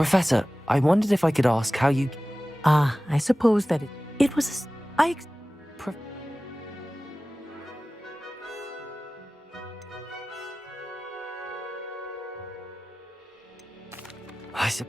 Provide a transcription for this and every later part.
Professor, I wondered if I could ask how you... I suppose that it was... I sup-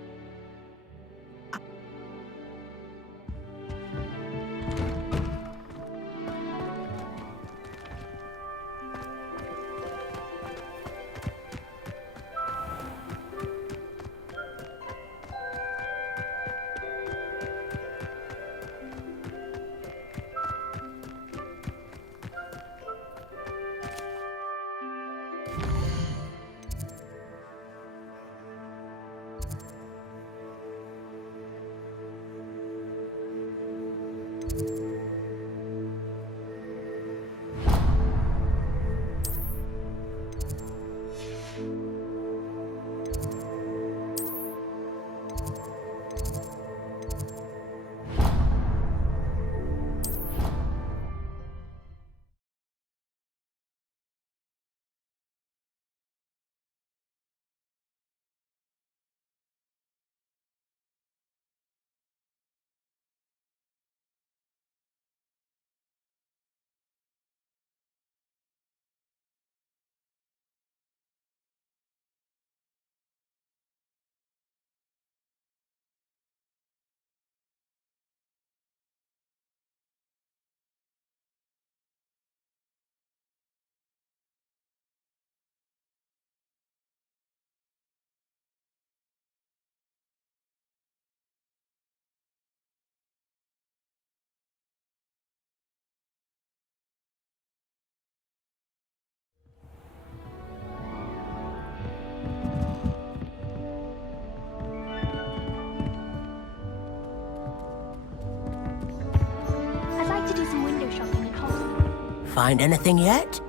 I'd like to do some window shopping at Hogwarts. Find anything yet?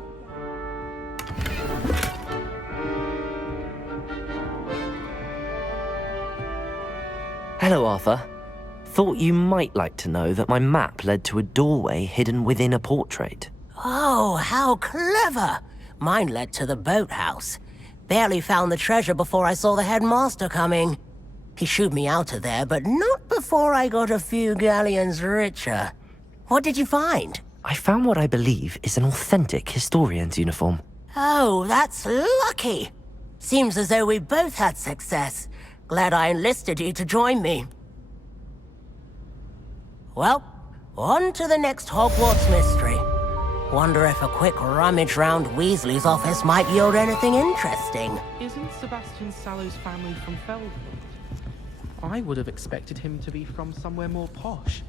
Hello, Arthur. Thought you might like to know that my map led to a doorway hidden within a portrait. Oh, how clever! Mine led to the boathouse. Barely found the treasure before I saw the headmaster coming. He shooed me out of there, but not before I got a few galleons richer. What did you find? I found what I believe is an authentic historian's uniform. Oh, that's lucky. Seems as though we both had success. Glad I enlisted you to join me. Well, on to the next Hogwarts mystery. Wonder if a quick rummage round Weasley's office might yield anything interesting. Isn't Sebastian Sallow's family from Feldwood? I would have expected him to be from somewhere more posh.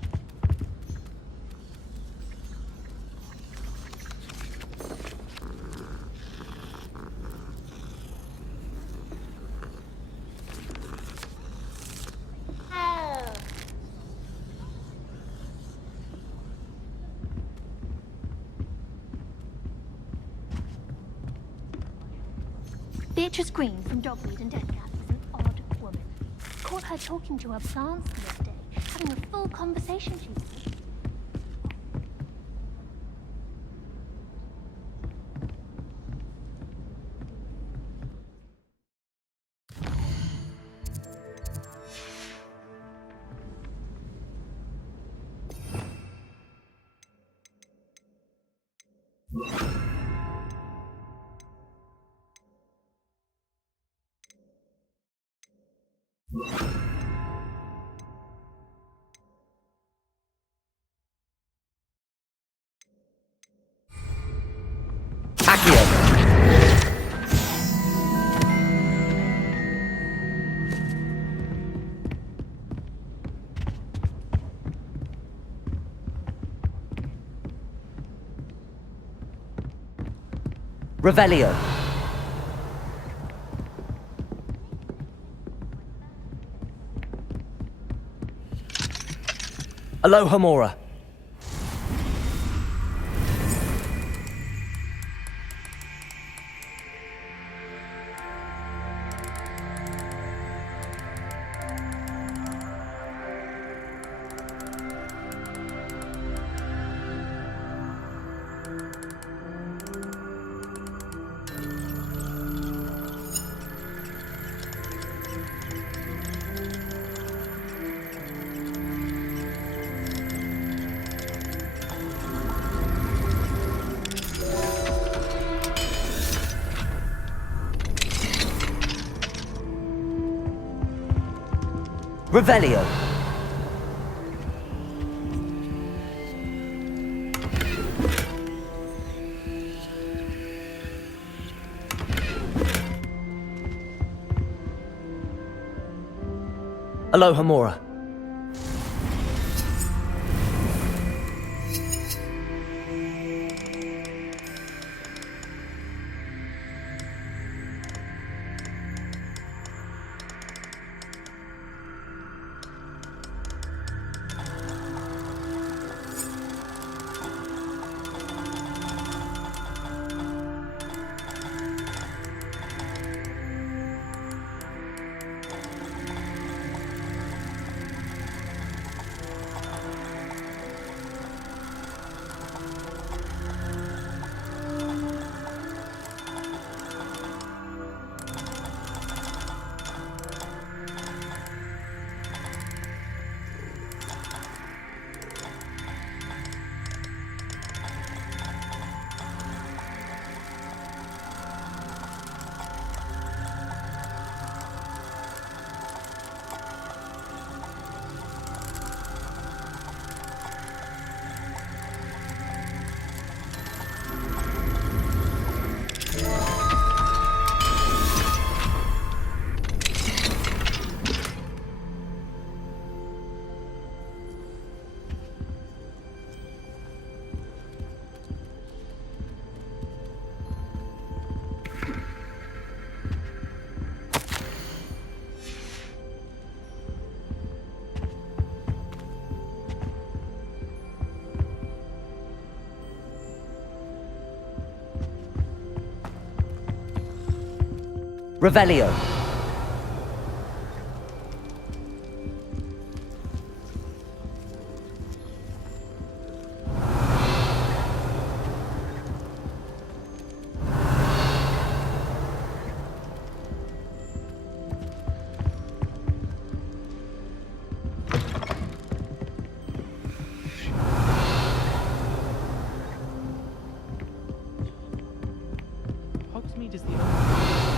Beatrice Green from Dogmeat and Deathcap is an odd woman. Caught her talking to her plants the other day, having a full conversation she was. Revelio. Alohomora. Revelio. Alohomora. Revelio. Hogsmeade is the only...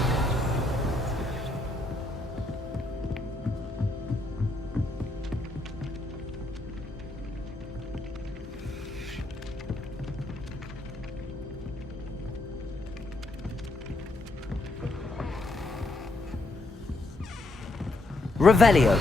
Revelio.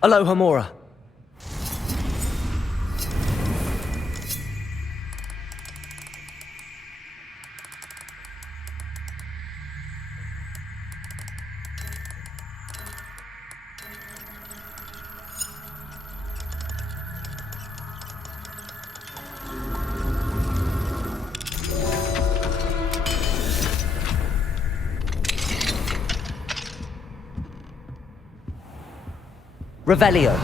Alohomora. Revelio.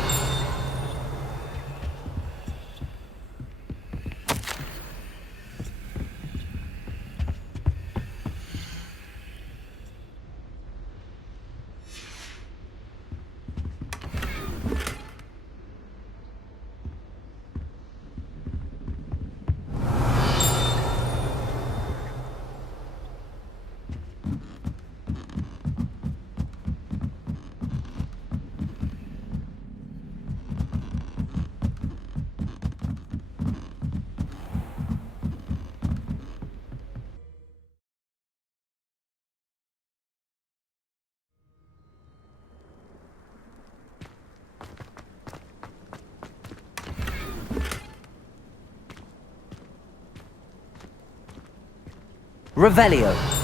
Revelio.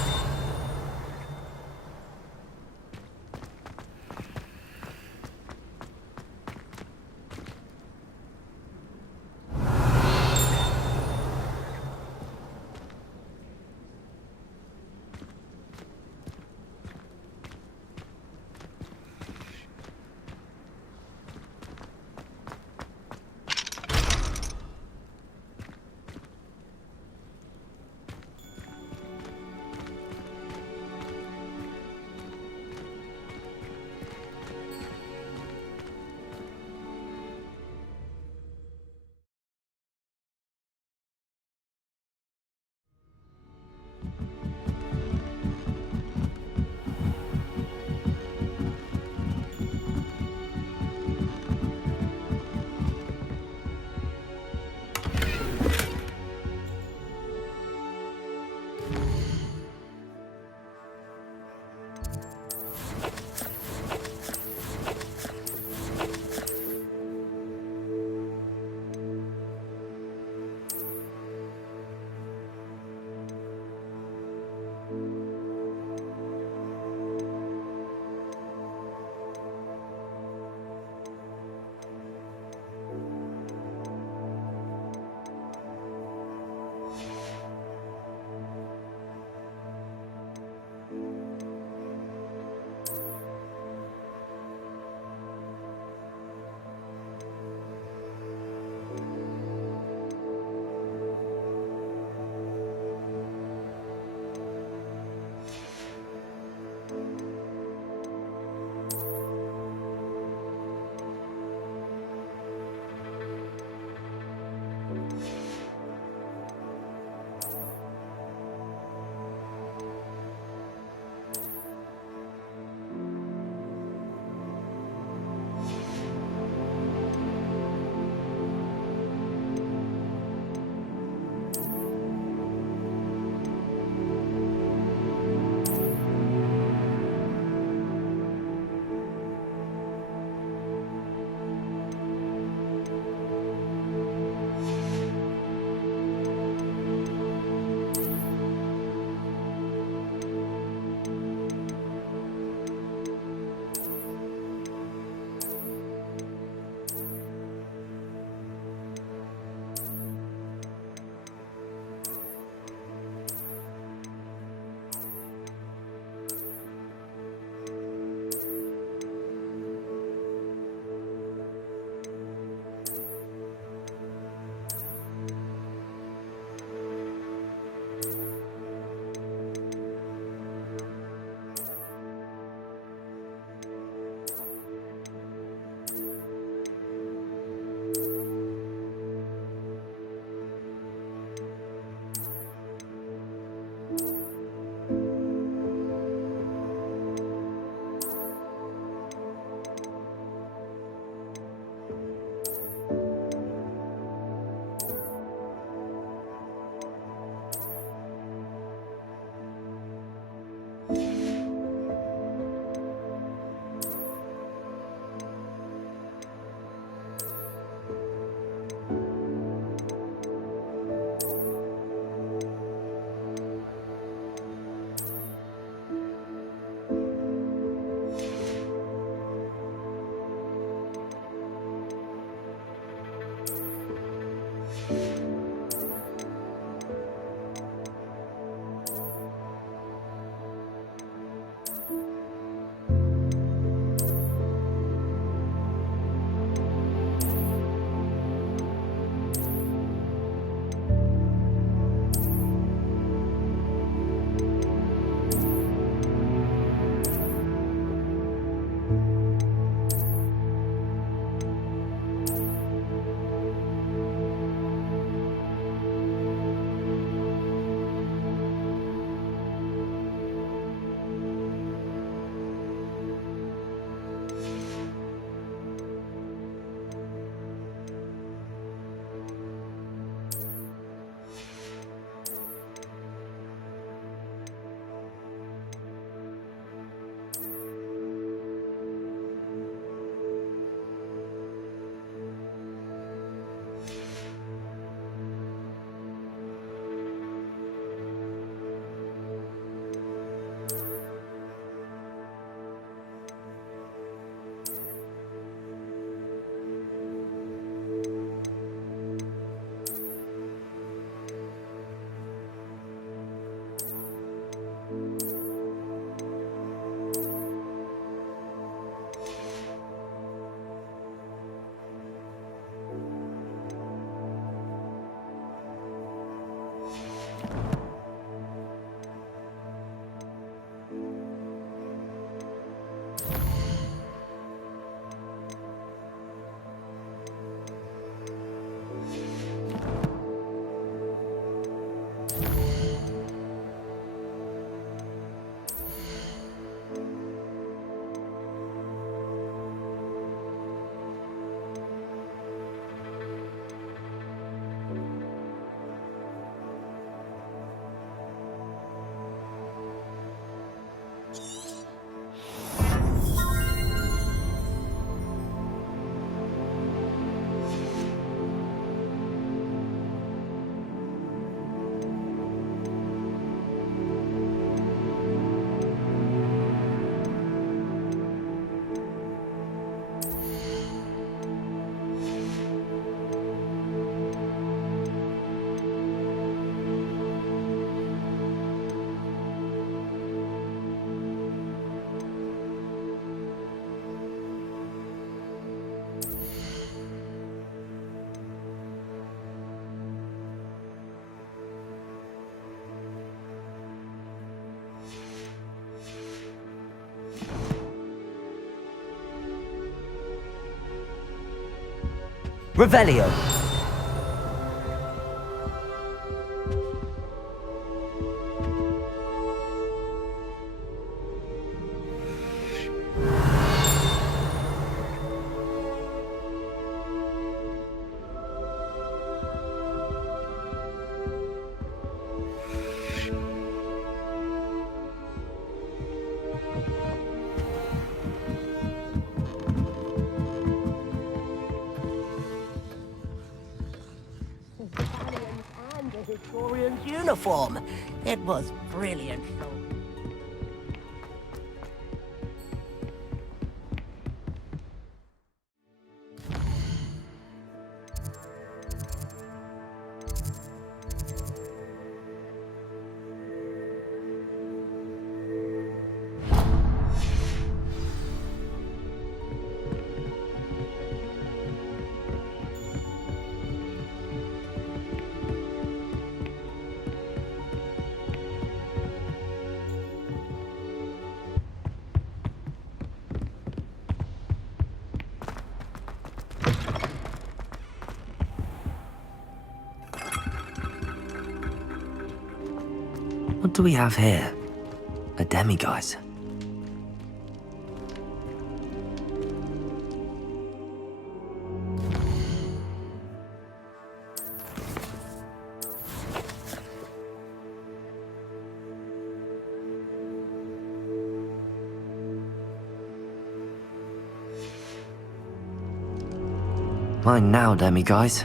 Revelio. And a historian's uniform. It was brilliant. What do we have here? A demiguise. Mine now, demiguise.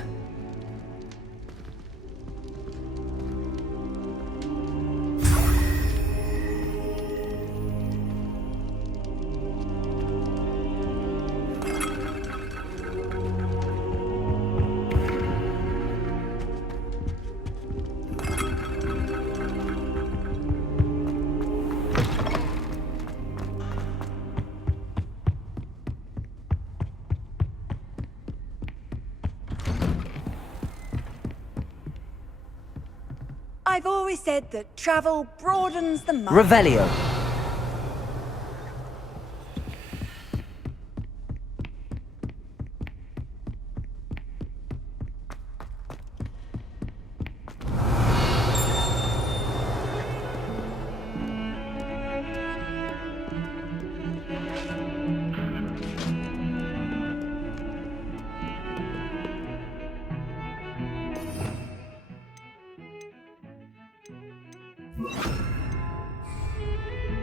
I've always said that travel broadens the mind. Revelio.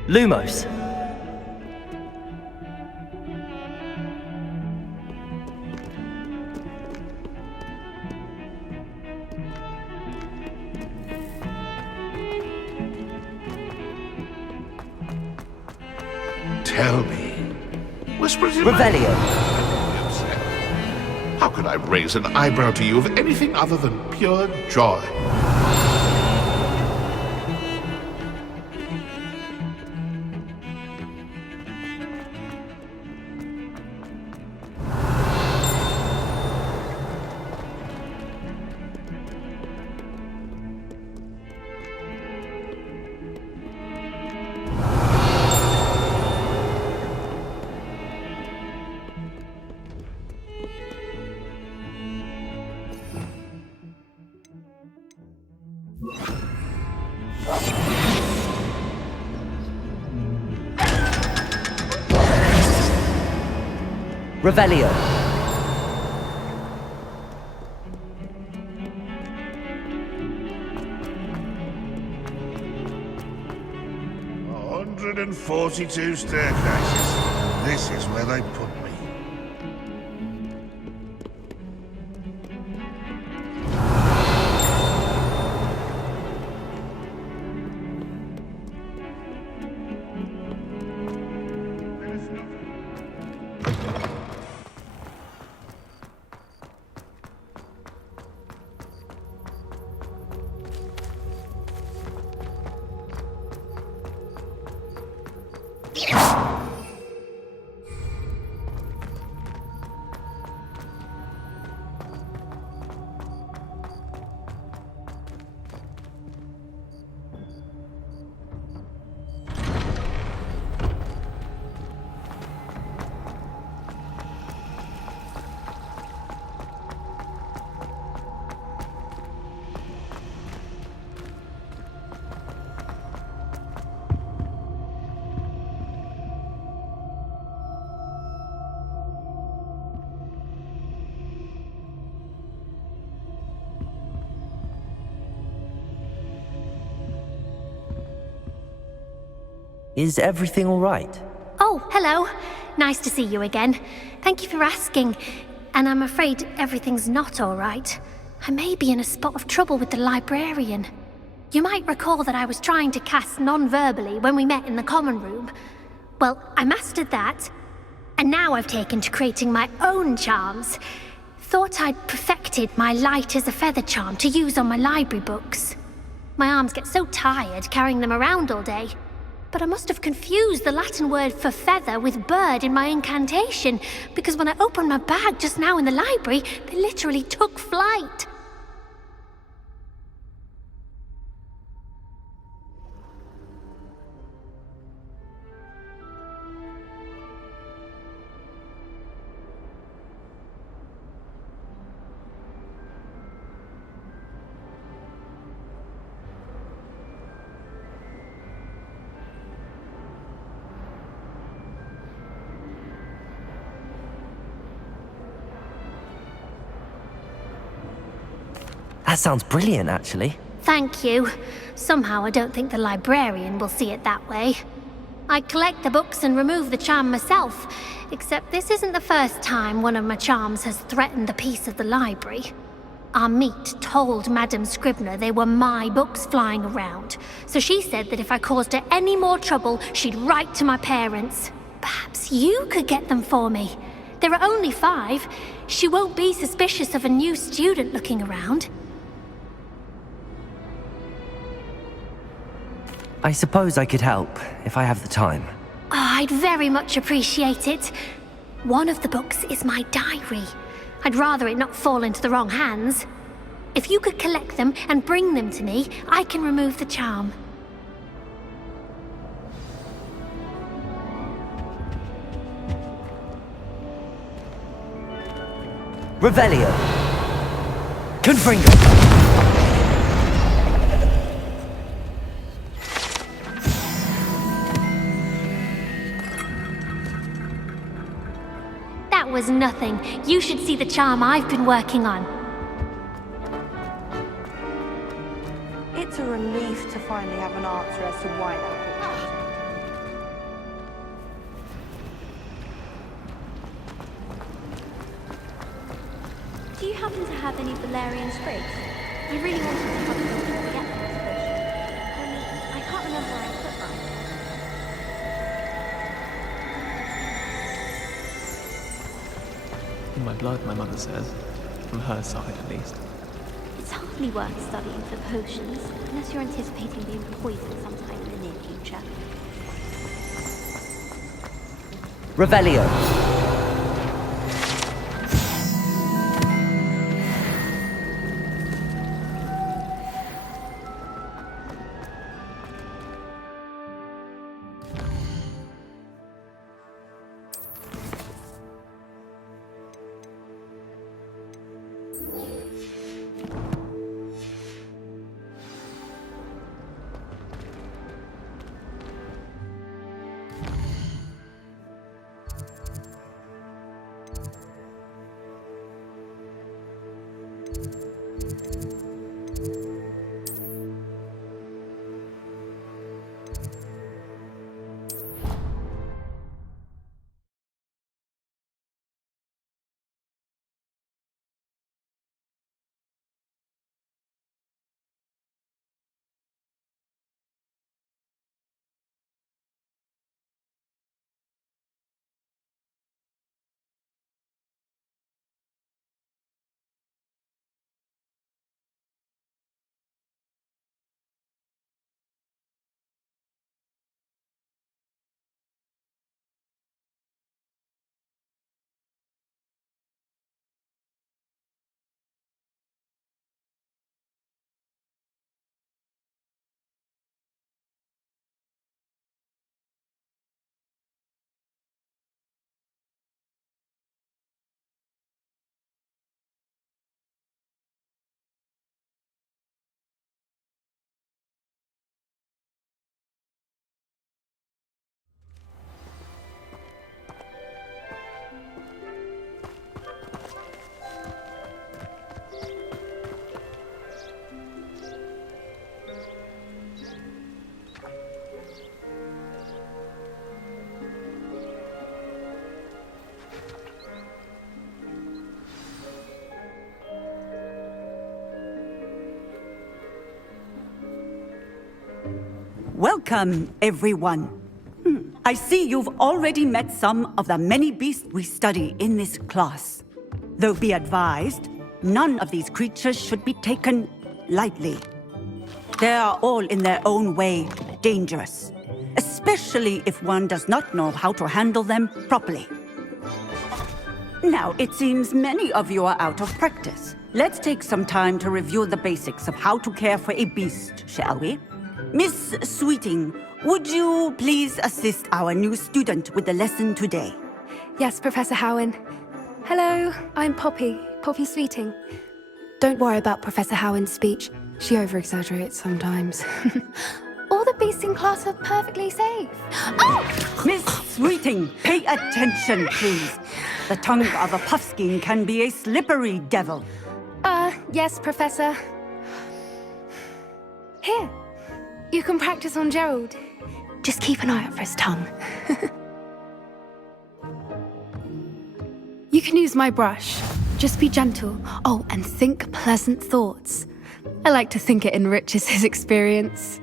Lumos. Tell me. Whisper it in my Revelio. ear. I'm upset. How could I raise an eyebrow to you of anything other than pure joy? Revelio. "142 staircases. This is where they put me." Is everything all right? Oh, hello. Nice to see you again. Thank you for asking. And I'm afraid everything's not all right. I may be in a spot of trouble with the librarian. You might recall that I was trying to cast non-verbally when we met in the common room. Well, I mastered that, and now I've taken to creating my own charms. Thought I'd perfected my light as a feather charm to use on my library books. My arms get so tired carrying them around all day. But I must have confused the Latin word for feather with bird in my incantation, because when I opened my bag just now in the library, they literally took flight. That sounds brilliant, actually. Thank you. Somehow I don't think the librarian will see it that way. I collect the books and remove the charm myself, except this isn't the first time one of my charms has threatened the peace of the library. Our meet told Madame Scribner they were my books flying around, so she said that if I caused her any more trouble, she'd write to my parents. Perhaps you could get them for me. There are only 5. She won't be suspicious of a new student looking around. I suppose I could help, if I have the time. Oh, I'd very much appreciate it. One of the books is my diary. I'd rather it not fall into the wrong hands. If you could collect them and bring them to me, I can remove the charm. Revelio! Confringo! That was nothing. You should see the charm I've been working on. It's a relief to finally have an answer as to why that happened. Do you happen to have any valerian sprigs? I really wanted to have them before we get to this bush. Only, I can't remember where I put mine. In my blood, my mother says. From her side, at least. It's hardly worth studying for potions, unless you're anticipating being poisoned sometime in the near future. Revelio! Welcome, everyone. I see you've already met some of the many beasts we study in this class. Though be advised, none of these creatures should be taken lightly. They are all in their own way dangerous, especially if one does not know how to handle them properly. Now, it seems many of you are out of practice. Let's take some time to review the basics of how to care for a beast, shall we? Miss Sweeting, would you please assist our new student with the lesson today? Yes, Professor Howen. Hello, I'm Poppy Sweeting. Don't worry about Professor Howen's speech. She over-exaggerates sometimes. All the beasts in class are perfectly safe. Oh! Miss Sweeting, pay attention, please. The tongue of a puffskein can be a slippery devil. Yes, Professor. Here, you can practice on Gerald. Just keep an eye out for his tongue. You can use my brush. Just be gentle. Oh, and think pleasant thoughts. I like to think it enriches his experience.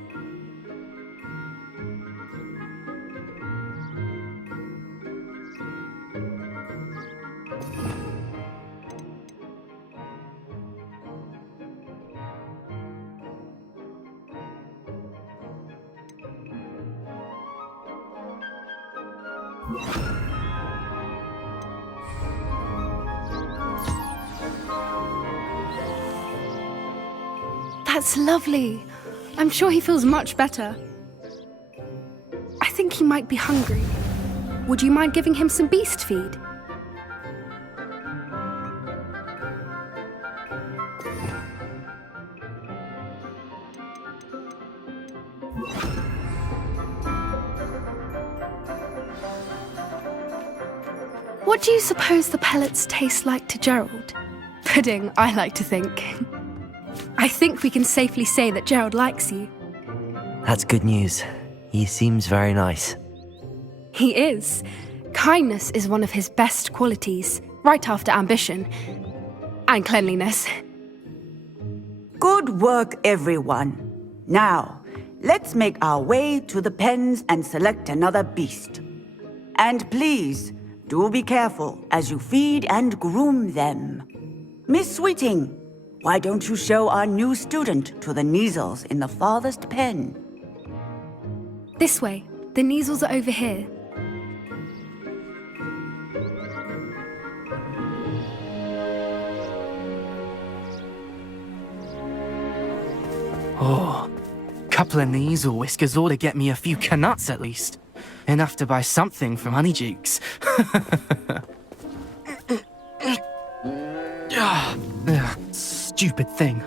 That's lovely. I'm sure he feels much better. I think he might be hungry. Would you mind giving him some beast feed? What do you suppose the pellets taste like to Gerald? Pudding, I like to think. I think we can safely say that Gerald likes you. That's good news. He seems very nice. He is. Kindness is one of his best qualities, right after ambition. And cleanliness. Good work, everyone. Now, let's make our way to the pens and select another beast. And please, do be careful as you feed and groom them. Miss Sweeting, why don't you show our new student to the Neasels in the farthest pen? This way. The Neasels are over here. Oh, couple of Neasel whiskers ought to get me a few canuts at least. Enough to buy something from Honeydukes. Stupid thing.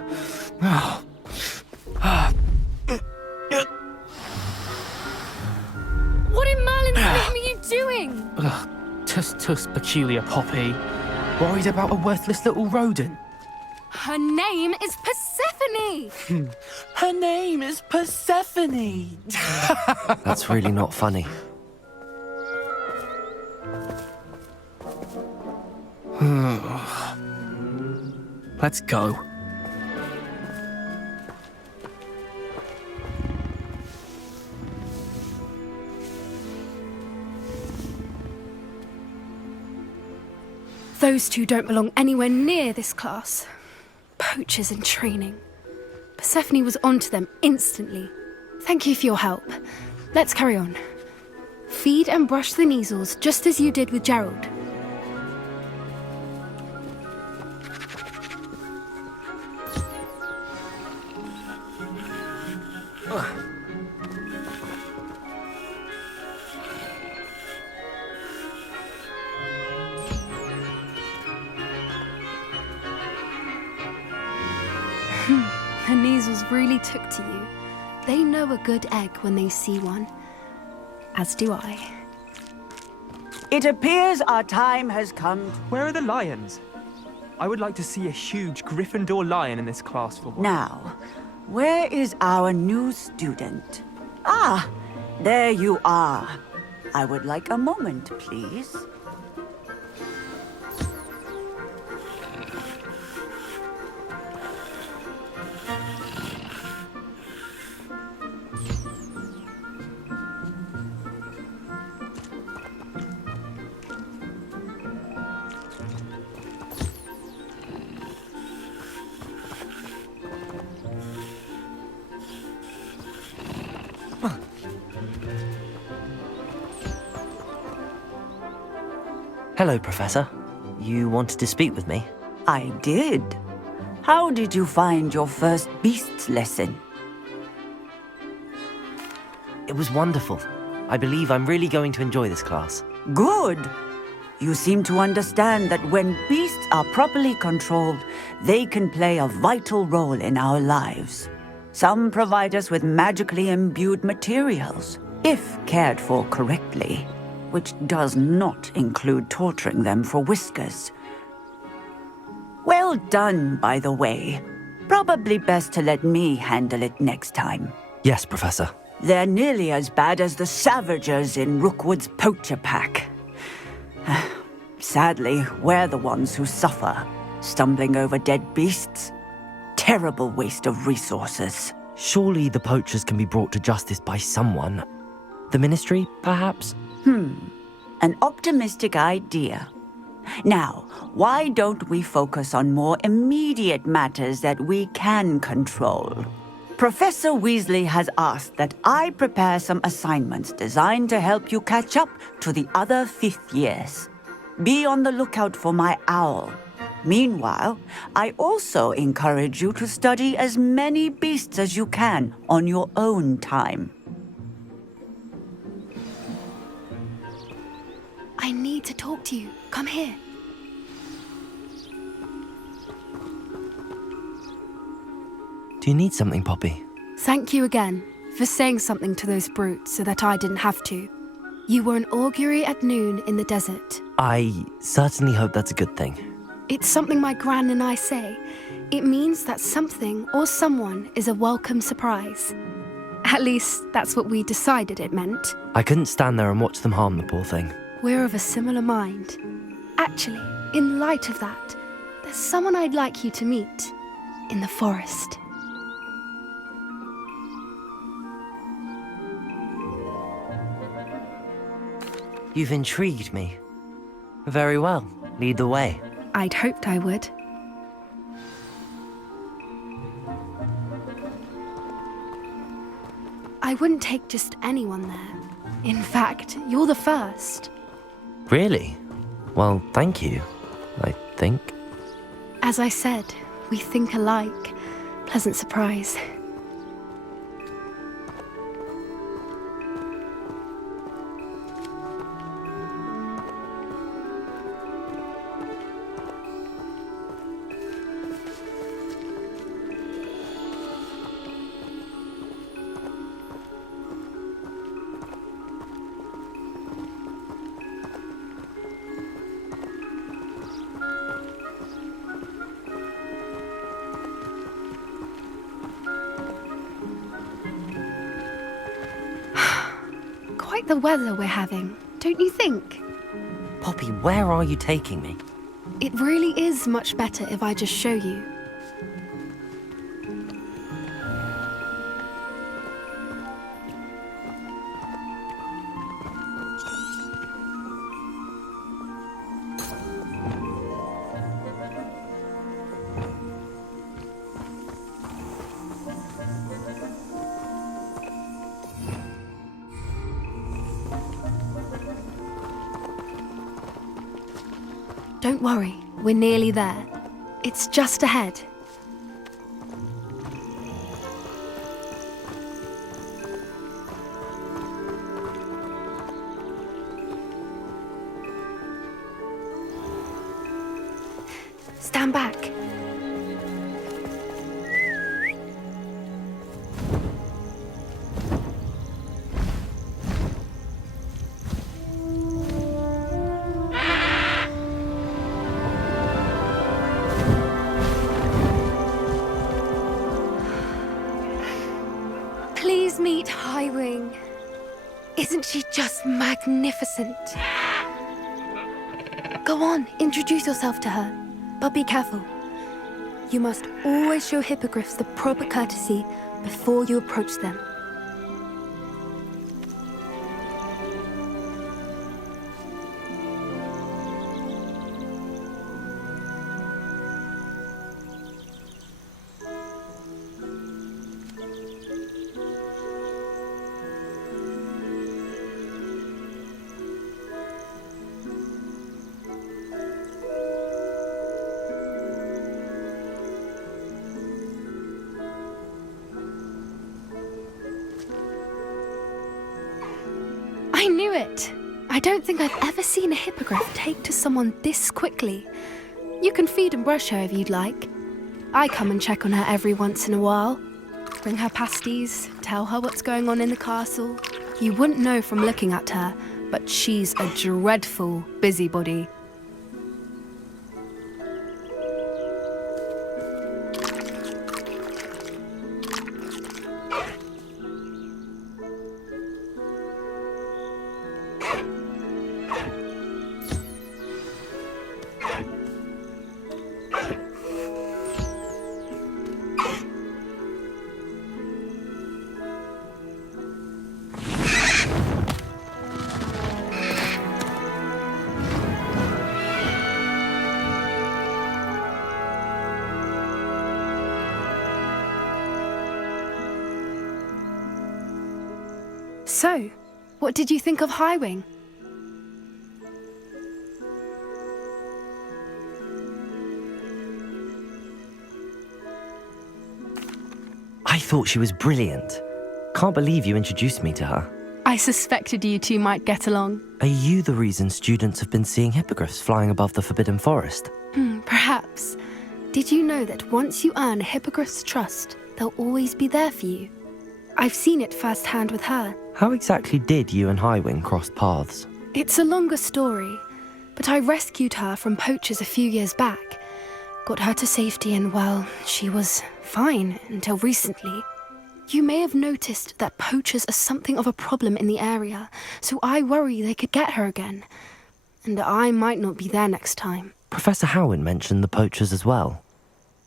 What in Merlin's name are you doing? Tuss peculiar Poppy. Worried about a worthless little rodent. Her name is Persephone! Her name is Persephone! That's really not funny. Let's go. Those two don't belong anywhere near this class. Poachers in training. Persephone was onto them instantly. Thank you for your help. Let's carry on. Feed and brush the Neasels just as you did with Gerald. The Neasels really took to you. They know a good egg when they see one. As do I. It appears our time has come. Where are the lions? I would like to see a huge Gryffindor lion in this class for once. Now, where is our new student? Ah, there you are. I would like a moment, please. Hello, Professor. You wanted to speak with me? I did. How did you find your first beasts lesson? It was wonderful. I believe I'm really going to enjoy this class. Good. You seem to understand that when beasts are properly controlled, they can play a vital role in our lives. Some provide us with magically imbued materials, if cared for correctly, which does not include torturing them for whiskers. Well done, by the way. Probably best to let me handle it next time. Yes, Professor. They're nearly as bad as the Savagers in Rookwood's poacher pack. Sadly, we're the ones who suffer, stumbling over dead beasts. Terrible waste of resources. Surely the poachers can be brought to justice by someone. The Ministry, perhaps? An optimistic idea. Now, why don't we focus on more immediate matters that we can control? Professor Weasley has asked that I prepare some assignments designed to help you catch up to the other fifth years. Be on the lookout for my owl. Meanwhile, I also encourage you to study as many beasts as you can on your own time. I need to talk to you. Come here. Do you need something, Poppy? Thank you again for saying something to those brutes so that I didn't have to. You were an augury at noon in the desert. I certainly hope that's a good thing. It's something my gran and I say. It means that something or someone is a welcome surprise. At least, that's what we decided it meant. I couldn't stand there and watch them harm the poor thing. We're of a similar mind. Actually, in light of that, there's someone I'd like you to meet in the forest. You've intrigued me. Very well. Lead the way. I'd hoped I would. I wouldn't take just anyone there. In fact, you're the first. Really? Well, thank you, I think. As I said, we think alike. Pleasant surprise. Quite the weather we're having, don't you think? Poppy, where are you taking me? It really is much better if I just show you. Don't worry, we're nearly there. It's just ahead. Stand back. Please meet Highwing. Isn't she just magnificent? Go on, introduce yourself to her. But be careful. You must always show hippogriffs the proper courtesy before you approach them. I knew it. I don't think I've ever seen a hippogriff take to someone this quickly. You can feed and brush her if you'd like. I come and check on her every once in a while. Bring her pasties, tell her what's going on in the castle. You wouldn't know from looking at her, but she's a dreadful busybody. So, what did you think of Highwing? I thought she was brilliant. Can't believe you introduced me to her. I suspected you two might get along. Are you the reason students have been seeing hippogriffs flying above the Forbidden Forest? Perhaps. Did you know that once you earn a hippogriff's trust, they'll always be there for you? I've seen it firsthand with her. How exactly did you and Highwing cross paths? It's a longer story, but I rescued her from poachers a few years back. Got her to safety and, well, she was fine until recently. You may have noticed that poachers are something of a problem in the area, so I worry they could get her again. And I might not be there next time. Professor Howin mentioned the poachers as well.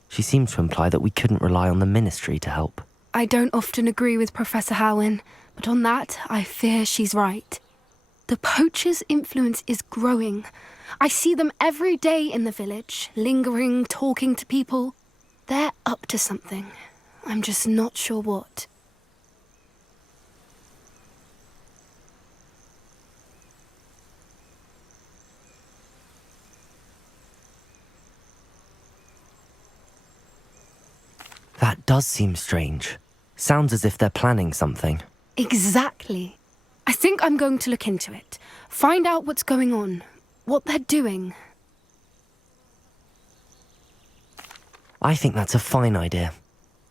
She seemed to imply that we couldn't rely on the Ministry to help. I don't often agree with Professor Howin, but on that, I fear she's right. The poachers' influence is growing. I see them every day in the village, lingering, talking to people. They're up to something. I'm just not sure what. That does seem strange. Sounds as if they're planning something. Exactly. I think I'm going to look into it. Find out what's going on, what they're doing. I think that's a fine idea.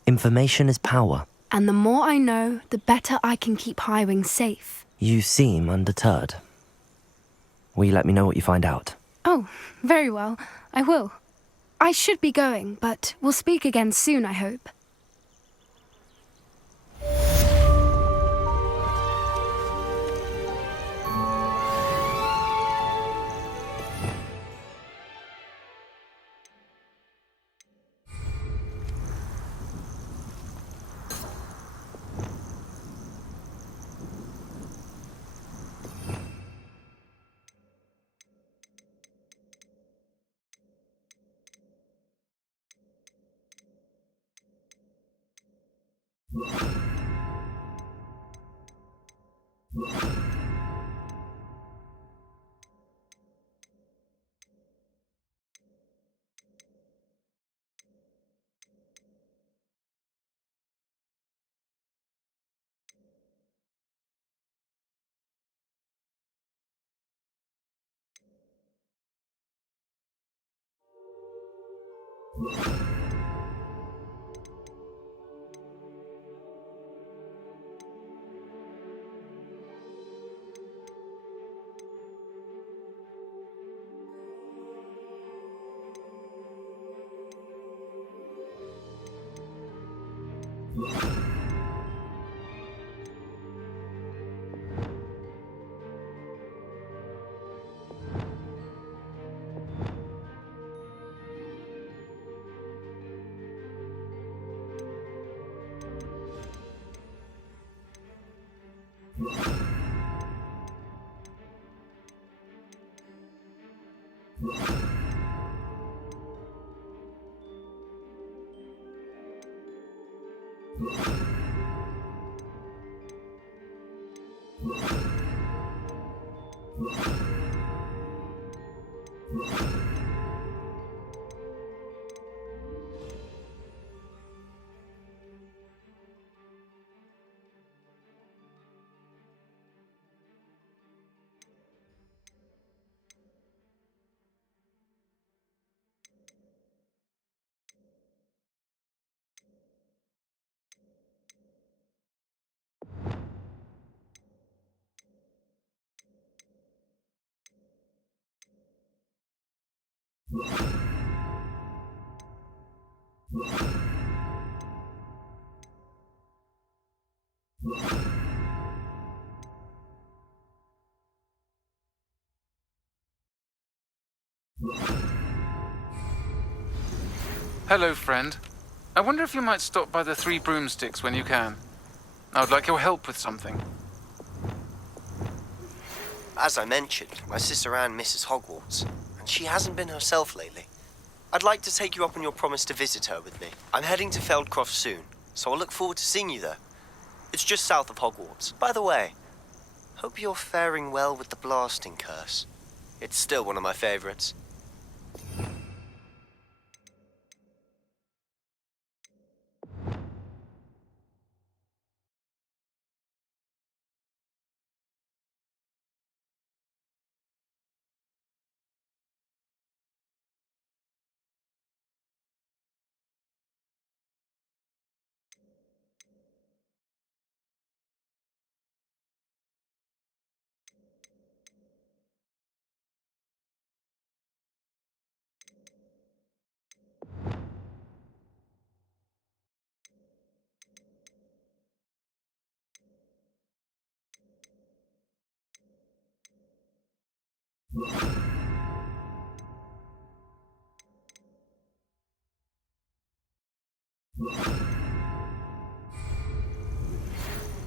Information is power. And the more I know, the better I can keep Highwing safe. You seem undeterred. Will you let me know what you find out? Oh, very well. I will. I should be going, but we'll speak again soon, I hope. Hello, friend. I wonder if you might stop by the Three Broomsticks when you can. I would like your help with something. As I mentioned, my sister Anne misses Hogwarts, and she hasn't been herself lately. I'd like to take you up on your promise to visit her with me. I'm heading to Feldcroft soon, so I'll look forward to seeing you there. It's just south of Hogwarts. By the way, hope you're faring well with the blasting curse. It's still one of my favorites.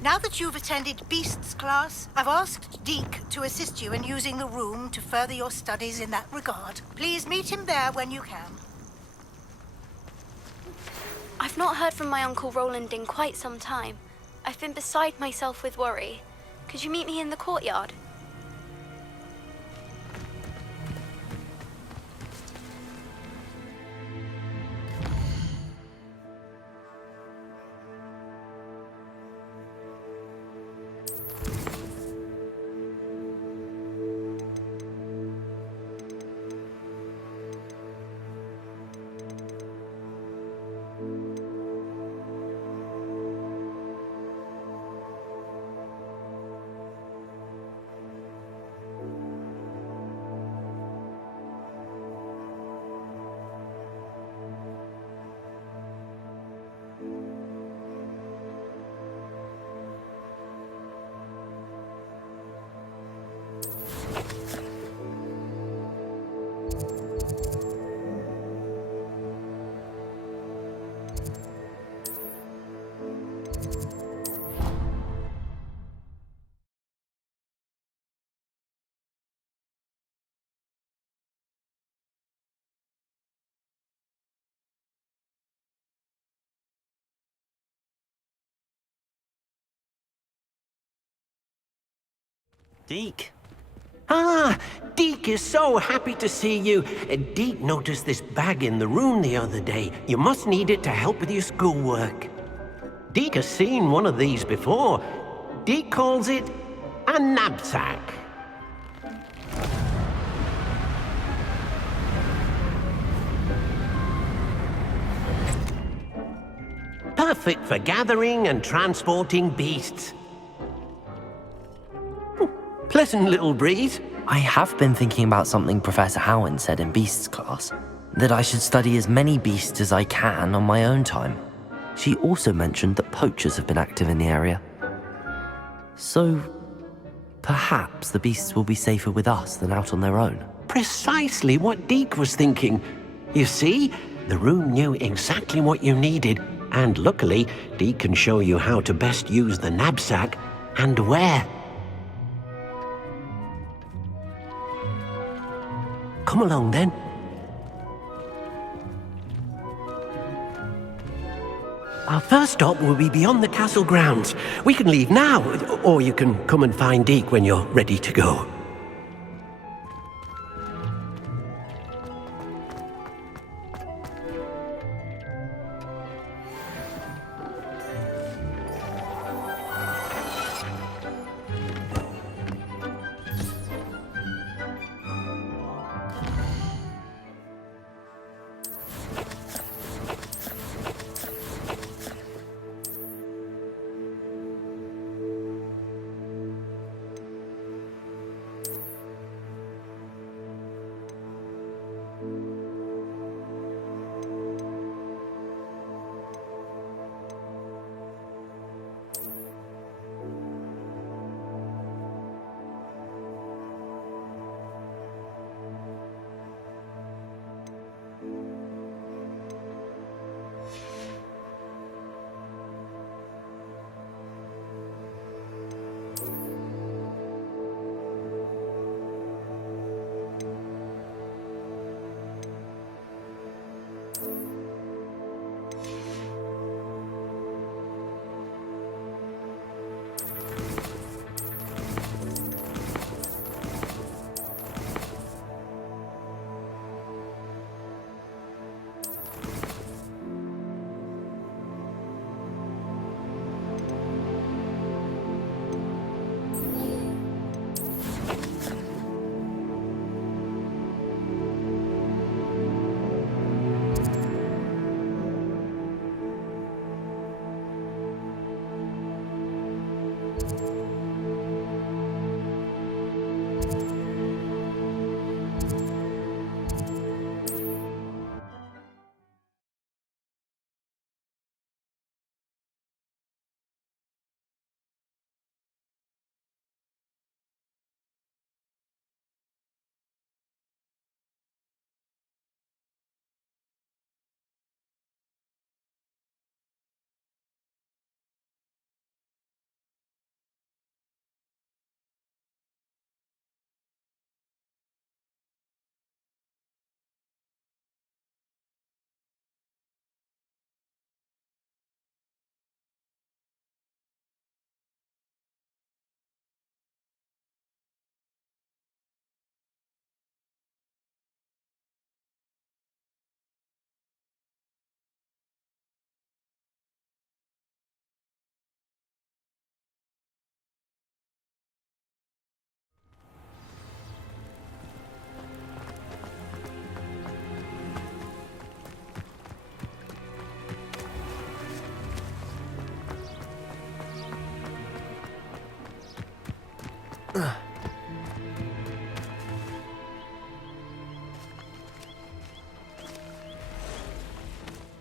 Now that you've attended Beasts class, I've asked Deke to assist you in using the room to further your studies in that regard. Please meet him there when you can. I've not heard from my Uncle Roland in quite some time. I've been beside myself with worry. Could you meet me in the courtyard? Deke. Ah, Deke is so happy to see you. Deke noticed this bag in the room the other day. You must need it to help with your schoolwork. Deke has seen one of these before. Deke calls it a knapsack. Perfect for gathering and transporting beasts. Pleasant little breeze. I have been thinking about something Professor Howard said in Beasts class, that I should study as many beasts as I can on my own time. She also mentioned that poachers have been active in the area. So, perhaps the beasts will be safer with us than out on their own. Precisely what Deke was thinking. You see, the room knew exactly what you needed, and luckily, Deke can show you how to best use the knapsack and where. Come along, then. Our first stop will be beyond the castle grounds. We can leave now, or you can come and find Deke when you're ready to go.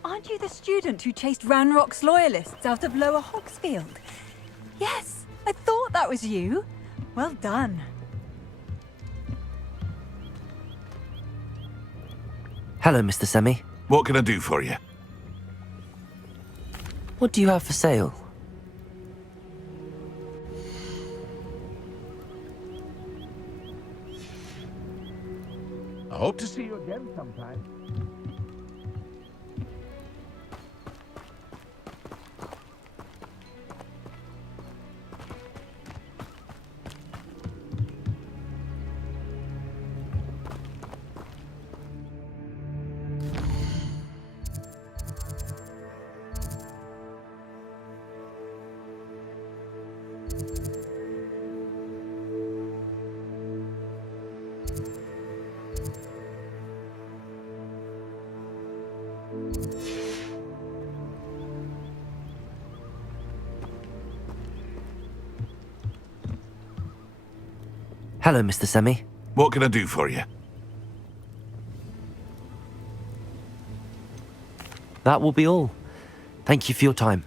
Aren't you the student who chased Ranrock's loyalists out of Lower Hogsfield? Yes, I thought that was you. Well done. Hello, Mr. Semi. What can I do for you? What do you have for sale? I hope to see you again sometime. Hello, Mr. Semi. What can I do for you? That will be all. Thank you for your time.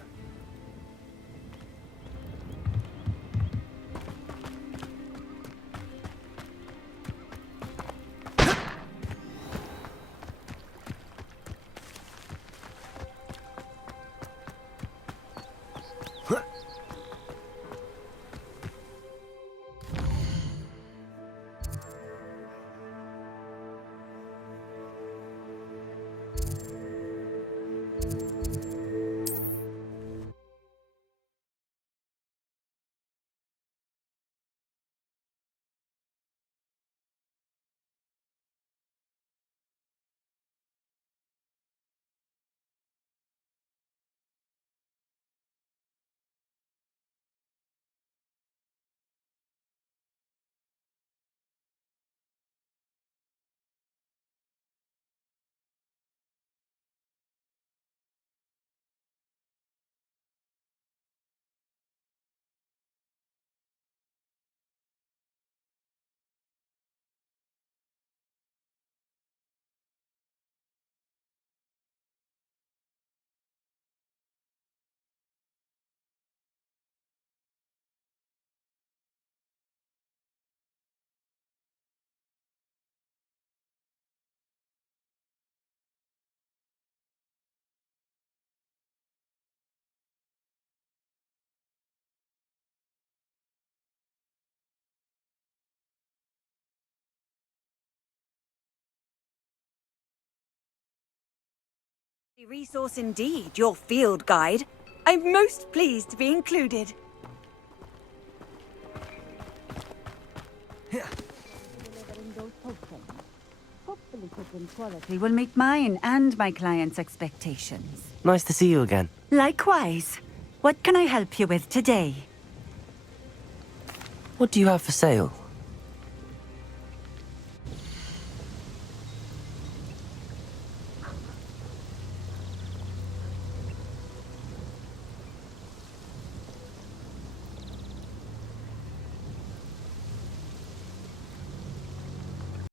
Resource indeed, your field guide. I'm most pleased to be included. Hopefully cooking quality will meet mine and my clients' expectations. Nice to see you again. Likewise. What can I help you with today? What do you have for sale?